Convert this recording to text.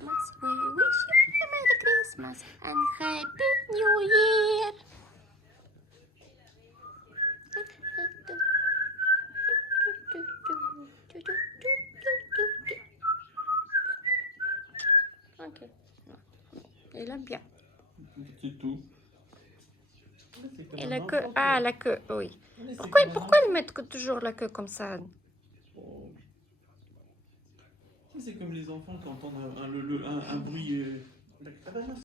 Christmas. We wish you a Merry Christmas and Happy New Year. Ok. Il aime bien. C'est tout. Et la queue. Ah, la queue, oui. Pourquoi ils mettent toujours la queue comme ça? C'est comme les enfants qui entendent un bruit.